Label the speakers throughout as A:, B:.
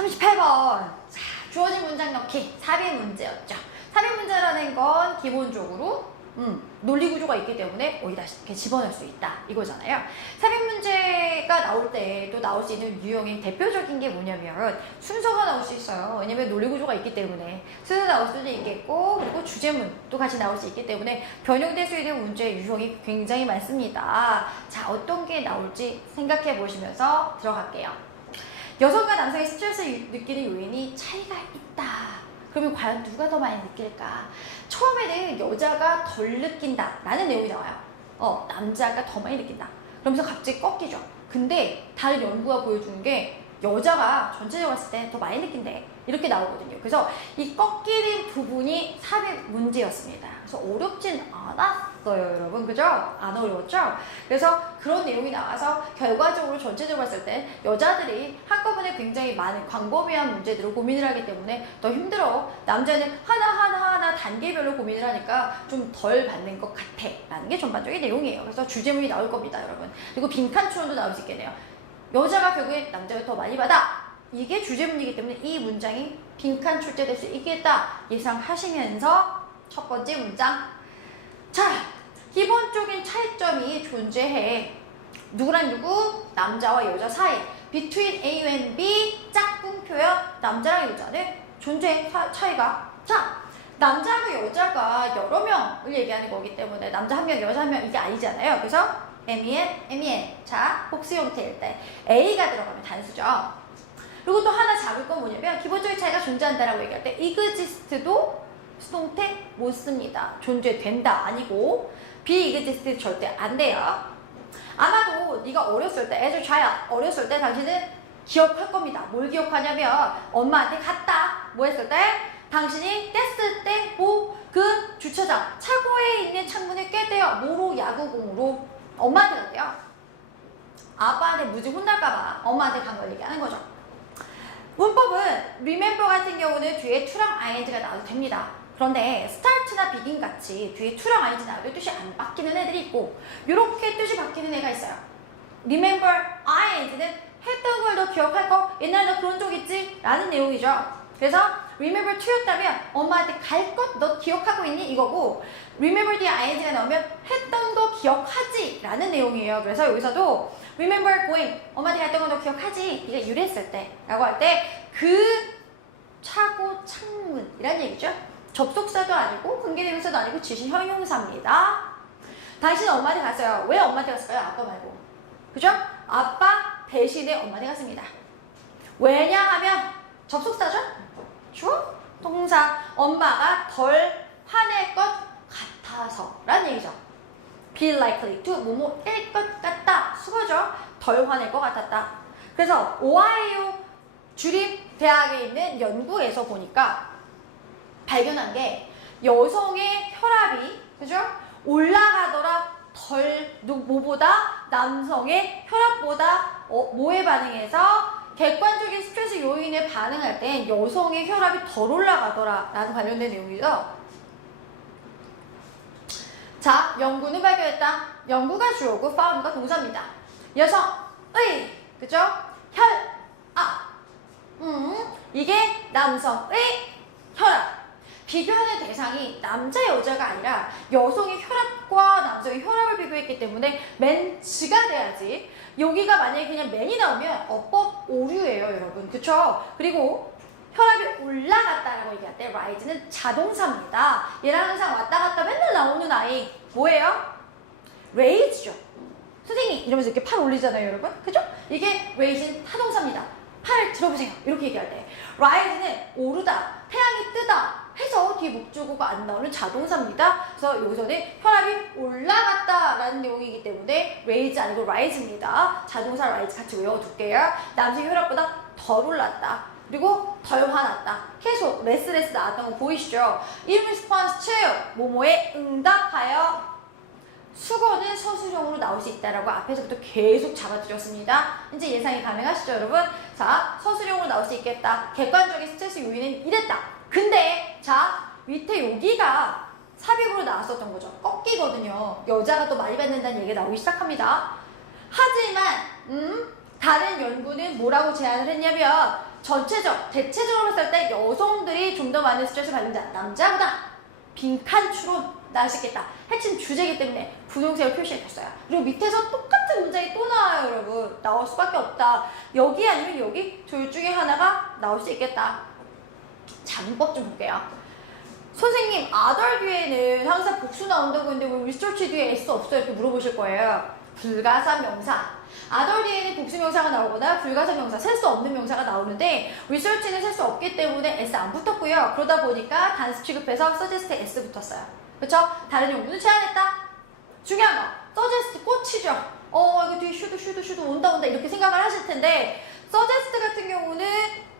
A: 38번. 자, 주어진 문장 넣기. 삽입 문제였죠. 삽입 문제라는 건 기본적으로 음, 논리 구조가 있기 때문에 어디다 이렇게 집어넣을 수 있다 이거잖아요. 삽입 문제가 나올 때 또 나올 수 있는 유형인 대표적인 게 뭐냐면 순서가 나올 수 있어요. 왜냐면 논리 구조가 있기 때문에 순서 나올 수도 있겠고 그리고 주제문도 같이 나올 수 있기 때문에 변형될 수 있는 문제 유형이 굉장히 많습니다. 자, 어떤 게 나올지 생각해 보시면서 들어갈게요. 여성과 남성의 스트레스를 유- 느끼는 요인이 차이가 있다. 그러면 과연 누가 더 많이 느낄까? 처음에는 여자가 덜 느낀다. 라는 내용이 나와요. 어, 남자가 더 많이 느낀다. 그러면서 갑자기 꺾이죠. 근데 다른 연구가 보여주는 게 여자가 전체적으로 봤을 때 더 많이 느낀대. 이렇게 나오거든요. 그래서 이 꺾이는 부분이 삽입 문제였습니다. 그래서 어렵진 않았어요, 여러분. 그죠? 안 어려웠죠? 그래서 그런 내용이 나와서 결과적으로 전체적으로 봤을 때 여자들이 한꺼번에 굉장히 많은 광범위한 문제들을 고민을 하기 때문에 더 힘들어. 남자는 하나하나 하나 단계별로 고민을 하니까 좀 덜 받는 것 같아. 라는 게 전반적인 내용이에요. 그래서 주제문이 나올 겁니다, 여러분. 그리고 빈칸 추론도 나올 수 있겠네요. 여자가 결국에 남자가 더 많이 받아. 이게 주제문이기 때문에 이 문장이 빈칸 출제될 수 있겠다 예상하시면서 첫 번째 문장. 자, 기본적인 차이점이 존재해. 누구랑 누구? 남자와 여자 사이. between A and B 짝꿍 표현 남자랑 여자는 존재 차- 차이가. 자, 남자하고 여자가 여러 명을 얘기하는 거기 때문에 남자 한 명, 여자 한 명 이게 아니잖아요. 그래서 MEN, MEN. 자, 복수 형태일 때 A가 들어가면 단수죠. 그리고 또 하나 잡을 건 뭐냐면 기본적인 차이가 존재한다라고 얘기할 때 exist도 수동태 못 씁니다. 존재된다 아니고 비exist 절대 안 돼요. 아마도 네가 어렸을 때 a child 어렸을 때 당신은 기억할 겁니다. 뭘 기억하냐면 엄마한테 갔다 뭐 했을 때 당신이 뗐을 때 뭐 그 주차장 차고에 있는 창문을 깼대요. 뭐로 야구공으로 엄마한테 갔대요. 아빠한테 무지 혼날까봐 엄마한테 간 걸 얘기하는 거죠. 문법은 remember 같은 경우는 뒤에 to랑 ing가 나와도 됩니다. 그런데 start나 begin 같이 뒤에 to랑 ing 나와도 뜻이 안 바뀌는 애들이 있고 이렇게 뜻이 바뀌는 애가 있어요. remember ing는 했던 걸 너 기억할 거 옛날에 너 그런 적 있지? 라는 내용이죠. 그래서 remember to였다면 엄마한테 갈 것 너 기억하고 있니? 이거고 remember the ing가 나오면 했던 거 기억하지? 라는 내용이에요. 그래서 여기서도 remember going 엄마한테 갔던 거 너 기억하지? 네가 유래했을 때 라고 할 때 그 차고 창문 이란 얘기죠. 접속사도 아니고 관계대명사도 아니고 지시 형용사입니다. 당신은 엄마한테 갔어요. 왜 엄마한테 갔을까요? 아빠 말고. 그죠? 아빠 대신에 엄마한테 갔습니다. 왜냐하면 접속사죠? 주어? 동사. 엄마가 덜 화낼 것 같아서 라는 얘기죠. be likely to 뭐뭐일 것 같다. 수거죠. 덜 화낼 것 같았다. 그래서 오하이오 주립 대학에 있는 연구에서 보니까 발견한 게 여성의 혈압이 그죠? 올라가더라 덜 누- 뭐보다 남성의 혈압보다 어, 뭐에 반응해서 객관적인 스트레스 요인에 반응할 때 여성의 혈압이 덜 올라가더라 라는 관련된 내용이죠. 자, 연구는 발견했다. 연구가 주어고 found가 동사입니다. 여성의 그죠? 혈, 아, 음, 이게 남성의 혈압. 비교하는 대상이 남자 여자가 아니라 여성의 혈압과 남성의 혈압을 비교했기 때문에 맨즈가 돼야지. 여기가 만약에 그냥 맨이 나오면 어법 오류예요, 여러분. 그쵸? 그리고 혈압이 올라갔다라고 얘기할 때 rise는 자동사입니다. 얘랑 항상 왔다 갔다 맨날 나오는 아이 뭐예요? raise죠. 선생님 이러면서 이렇게 팔 올리잖아요, 여러분. 그죠? 이게 raise는 타동사입니다. 팔 들어보세요. 이렇게 얘기할 때 rise는 오르다, 태양이 뜨다 해서 뒤에 목적어가 안 나오는 자동사입니다. 그래서 여기서는 혈압이 올라갔다라는 내용이기 때문에 raise 아니고 rise입니다. 자동사 rise 같이 외워둘게요. 남성 혈압보다 덜 올랐다. 그리고 덜 화났다. 계속 레스레스 나왔던 거 보이시죠? In response to 뭐뭐에 응답하여 수거는 서술형으로 나올 수 있다라고 앞에서부터 계속 잡아드렸습니다. 이제 예상이 가능하시죠, 여러분? 자, 서술형으로 나올 수 있겠다. 객관적인 스트레스 요인은 이랬다. 근데 자, 밑에 여기가 삽입으로 나왔었던 거죠. 꺾이거든요. 여자가 또 많이 받는다는 얘기가 나오기 시작합니다. 하지만 음, 다른 연구는 뭐라고 제안을 했냐면 전체적, 대체적으로 봤을 때 여성들이 좀 더 많은 스트레스 받는다. 남자보다 빈칸 추론 있겠다. 핵심 주제이기 때문에 분홍색을 표시해줬어요. 그리고 밑에서 똑같은 문장이 또 나와요, 여러분. 나올 수밖에 없다. 여기 아니면 여기 둘 중에 하나가 나올 수 있겠다. 자, 문법 좀 볼게요. 선생님, 아덜 뒤에는 항상 복수 나온다고 했는데 왜 리서치 뒤에 S 없어요? 이렇게 물어보실 거예요. 불가사 명사. 아덜 뒤에는 복수 명사가 나오거나 불가사 명사, 셀 수 없는 명사가 나오는데 리서치는 셀 수 없기 때문에 S 안 붙었고요. 그러다 보니까 단수 취급해서 서제스트 S 붙었어요. 그쵸? 다른 연구는 제안했다. 중요한 거, 서제스트 꽂히죠. 어, 이거 뒤에 슈드, 슈드, 슈드 온다, 온다 이렇게 생각을 하실 텐데 서제스트 같은 경우는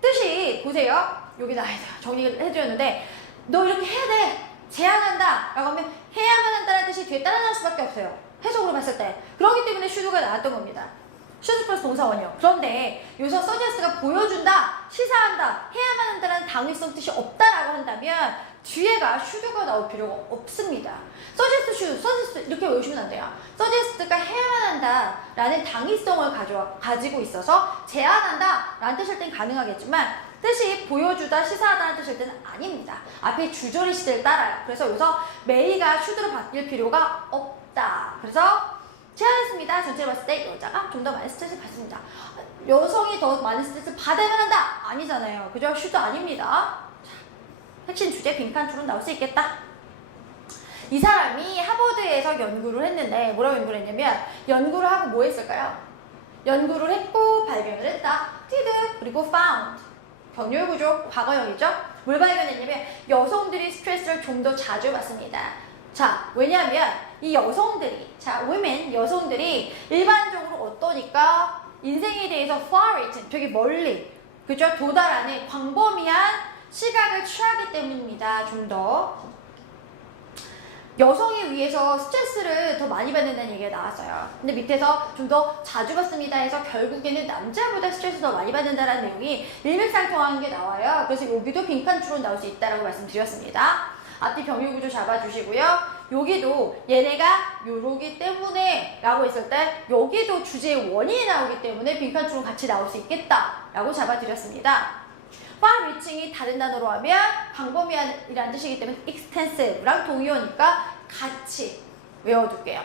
A: 뜻이 보세요. 여기 나야 돼요. 정리를 해드렸는데 너 이렇게 해야 돼. 제안한다. 라고 하면 해야만 한다는 뜻이 뒤에 따라날 수밖에 없어요. 해석으로 봤을 때. 그렇기 때문에 슈드가 나왔던 겁니다. 슈드 플러스 동사원이요. 그런데 여기서 서제스트가 보여준다, 시사한다, 해야만 한다는 당위성 뜻이 없다라고 한다면 뒤에가 슈드가 나올 필요가 없습니다. 서제스트 슈드, 서제스트 이렇게 외우시면 안 돼요. 서제스트가 해야만 한다 라는 당위성을 가져, 가지고 있어서 제안한다 라는 뜻일 땐 가능하겠지만 뜻이 보여주다, 시사하다는 뜻일 때는 아닙니다. 앞에 주저리 시대를 따라요. 그래서 여기서 메이가 슈드로 바뀔 필요가 없다. 그래서 제안했습니다. 전체를 봤을 때 여자가 좀 더 많은 스트레스를 받습니다. 여성이 더 많은 스트레스를 받아야만 한다? 아니잖아요. 그죠? 슈드 아닙니다. 자, 핵심 주제 빈칸 추론 나올 수 있겠다. 이 사람이 하버드에서 연구를 했는데 뭐라고 연구를 했냐면 연구를 하고 뭐 했을까요? 연구를 했고 발견을 했다. did 그리고 found 병렬 구조 과거형이죠. 뭘 발견했냐면 여성들이 스트레스를 좀 더 자주 받습니다. 자 왜냐하면 이 여성들이 자 women 여성들이 일반적으로 어떠니까 인생에 대해서 far reaching 되게 멀리 그죠 도달하는 광범위한 시각을 취하기 때문입니다. 좀 더 여성에 의해서 스트레스를 더 많이 받는다는 얘기가 나왔어요. 근데 밑에서 좀 더 자주 받습니다 해서 결국에는 남자보다 스트레스 더 많이 받는다는 내용이 일맥상통하는 게 나와요. 그래서 여기도 빈칸 추론 나올 수 있다라고 말씀드렸습니다. 앞뒤 병유 구조 잡아주시고요. 여기도 얘네가 요러기 때문에 라고 했을 때 여기도 주제의 원인이 나오기 때문에 빈칸 추론 같이 나올 수 있겠다 라고 잡아드렸습니다. Far reaching이 다른 단어로 하면 광범위한이라는 뜻이기 때문에 extensive랑 동의어니까 같이 외워둘게요.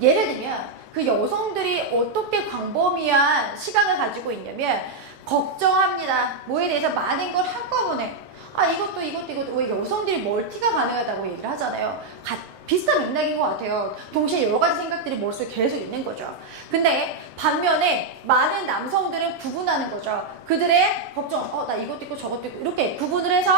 A: 예를 들면 그 여성들이 어떻게 광범위한 시각을 가지고 있냐면 걱정합니다. 뭐에 대해서 많은 걸 한꺼번에 아 이것도 이것도 이것도 왜 여성들이 멀티가 가능하다고 얘기를 하잖아요. 가- 비슷한 맥락인 것 같아요. 동시에 여러 가지 생각들이 머릿속에 계속 있는 거죠. 근데 반면에 많은 남성들은 구분하는 거죠. 그들의 걱정, 어, 나 이것도 있고 저것도 있고 이렇게 구분을 해서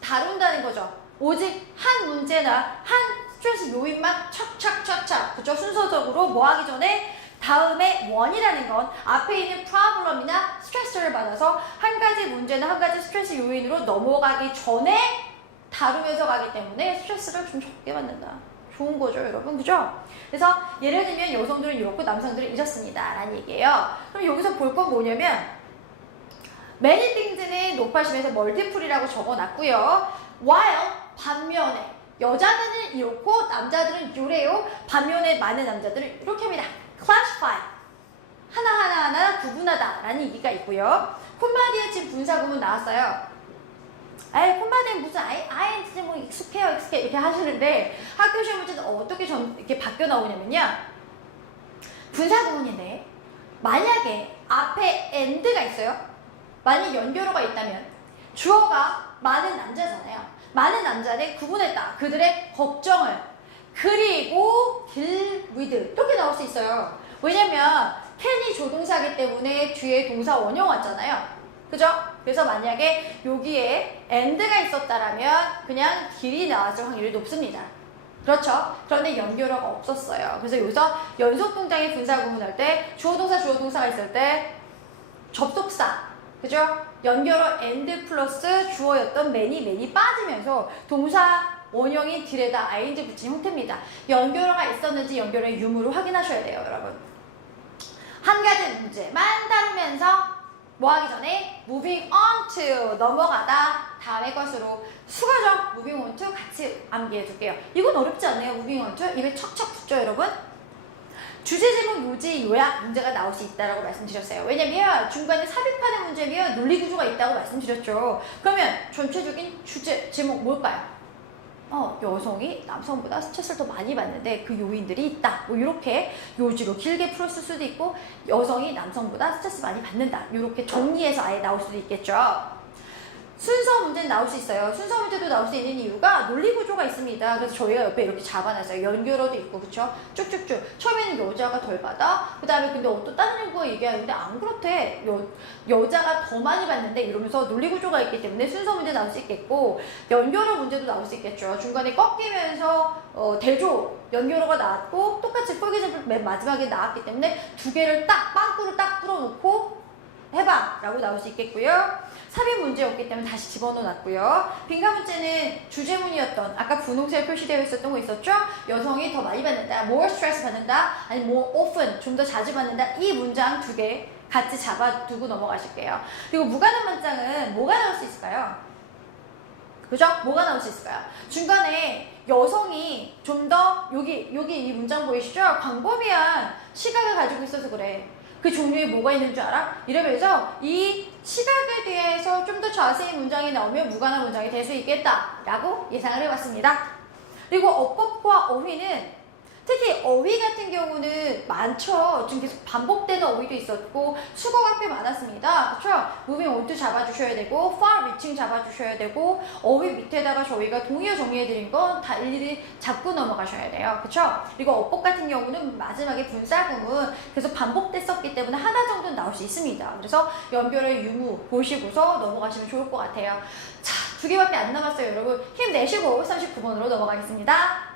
A: 다룬다는 거죠. 오직 한 문제나 한 스트레스 요인만 착착착착 그죠? 순서적으로 뭐 하기 전에 다음에 원이라는 건 앞에 있는 프로블럼이나 스트레스를 받아서 한 가지 문제나 한 가지 스트레스 요인으로 넘어가기 전에 다루면서 가기 때문에 스트레스를 좀 적게 받는다. 좋은 거죠, 여러분. 그죠? 그래서 예를 들면 여성들은 이렇고 남성들은 이렇습니다. 라는 얘기예요. 그럼 여기서 볼 건 뭐냐면 many things는 높아심에서 multiple이라고 적어놨고요. while 반면에 여자들은 이렇고 남자들은 이래요. 반면에 많은 남자들은 이렇게 합니다. classify 하나하나 하나 구분하다 라는 얘기가 있고요. 콤바디에 지금 분사구문 나왔어요. 아이 콤바디는 무슨 아이 아이 뭐 익숙해요 익숙해 이렇게 하시는데 학교 시험 문제는 어떻게 전 이렇게 바뀌어 나오냐면요. 분사 구문인데 만약에 앞에 and가 있어요. 만약 연결어가 있다면 주어가 많은 남자잖아요. 많은 남자를 구분했다. 그들의 걱정을 그리고 deal with 이렇게 나올 수 있어요. 왜냐면 can이 조동사기 때문에 뒤에 동사 원형 왔잖아요. 그죠? 그래서 만약에 여기에 and가 있었다라면 그냥 deal이 나왔을 확률이 높습니다. 그렇죠. 그런데 연결어가 없었어요. 그래서 여기서 연속 동작의 분사 구문할 때 주어 동사 주어 동사가 있을 때 접속사 그죠? 연결어 and 플러스 주어였던 many many 빠지면서 동사 원형인 딜에다 ing 붙인 형태입니다. 연결어가 있었는지 연결어의 유무를 확인하셔야 돼요, 여러분. 한 가지 문제만 다루면서 뭐 하기 전에 moving on to 넘어가다 다음의 것으로 수가죠. moving on to 같이 암기해 둘게요. 이건 어렵지 않네요. moving on to 입에 척척 붙죠, 여러분? 주제 제목 요지 요약 문제가 나올 수 있다라고 말씀드렸어요. 왜냐면 중간에 삽입하는 문제면 논리 구조가 있다고 말씀드렸죠. 그러면 전체적인 주제 제목 뭘까요? 어, 여성이 남성보다 스트레스를 더 많이 받는데 그 요인들이 있다. 뭐 이렇게 요지로 길게 풀었을 수도 있고 여성이 남성보다 스트레스 많이 받는다. 이렇게 정리해서 아예 나올 수도 있겠죠. 순서 문제는 나올 수 있어요. 순서 문제도 나올 수 있는 이유가 논리 구조가 있습니다. 그래서 저희가 옆에 이렇게 잡아놨어요. 연결어도 있고, 그쵸? 쭉쭉쭉. 처음에는 여자가 덜 받아. 그 다음에 근데 어떤 다른 연구가 얘기하는데 안 그렇대. 여, 여자가 더 많이 받는데 이러면서 논리 구조가 있기 때문에 순서 문제 나올 수 있겠고, 연결어 문제도 나올 수 있겠죠. 중간에 꺾이면서 어, 대조 연결어가 나왔고, 똑같이 포기점을 맨 마지막에 나왔기 때문에 두 개를 딱, 빵꾸를 딱 뚫어놓고 해봐! 라고 나올 수 있겠고요. 삽입 문제였기 때문에 다시 집어넣어놨고요. 빈칸 문제는 주제문이었던 아까 분홍색 표시되어 있었던 거 있었죠? 여성이 더 많이 받는다, more stress 받는다, 아니 more often 좀 더 자주 받는다. 이 문장 두 개 같이 잡아두고 넘어가실게요. 그리고 무관한 문장은 뭐가 나올 수 있을까요? 그죠? 뭐가 나올 수 있을까요? 중간에 여성이 좀 더 여기 여기 이 문장 보이시죠? 광범위한 시각을 가지고 있어서 그래. 그 종류에 뭐가 있는 줄 알아? 이러면서 이 시각에 대해서 좀 더 자세히 문장이 나오면 무관한 문장이 될 수 있겠다라고 예상을 해봤습니다. 그리고 어법과 어휘는 특히 어휘 같은 경우는 많죠. 지금 계속 반복되는 어휘도 있었고 수거가 꽤 많았습니다. 그렇죠? moving on to 잡아주셔야 되고 far reaching 잡아주셔야 되고 어휘 밑에다가 저희가 동의어 정리해드린 건 다 일일이 잡고 넘어가셔야 돼요. 그렇죠? 그리고 어법 같은 경우는 마지막에 분사구문 계속 반복됐었기 때문에 하나 정도는 나올 수 있습니다. 그래서 연결의 유무 보시고서 넘어가시면 좋을 것 같아요. 자, 두 개밖에 안 남았어요, 여러분. 힘내시고 39번으로 넘어가겠습니다.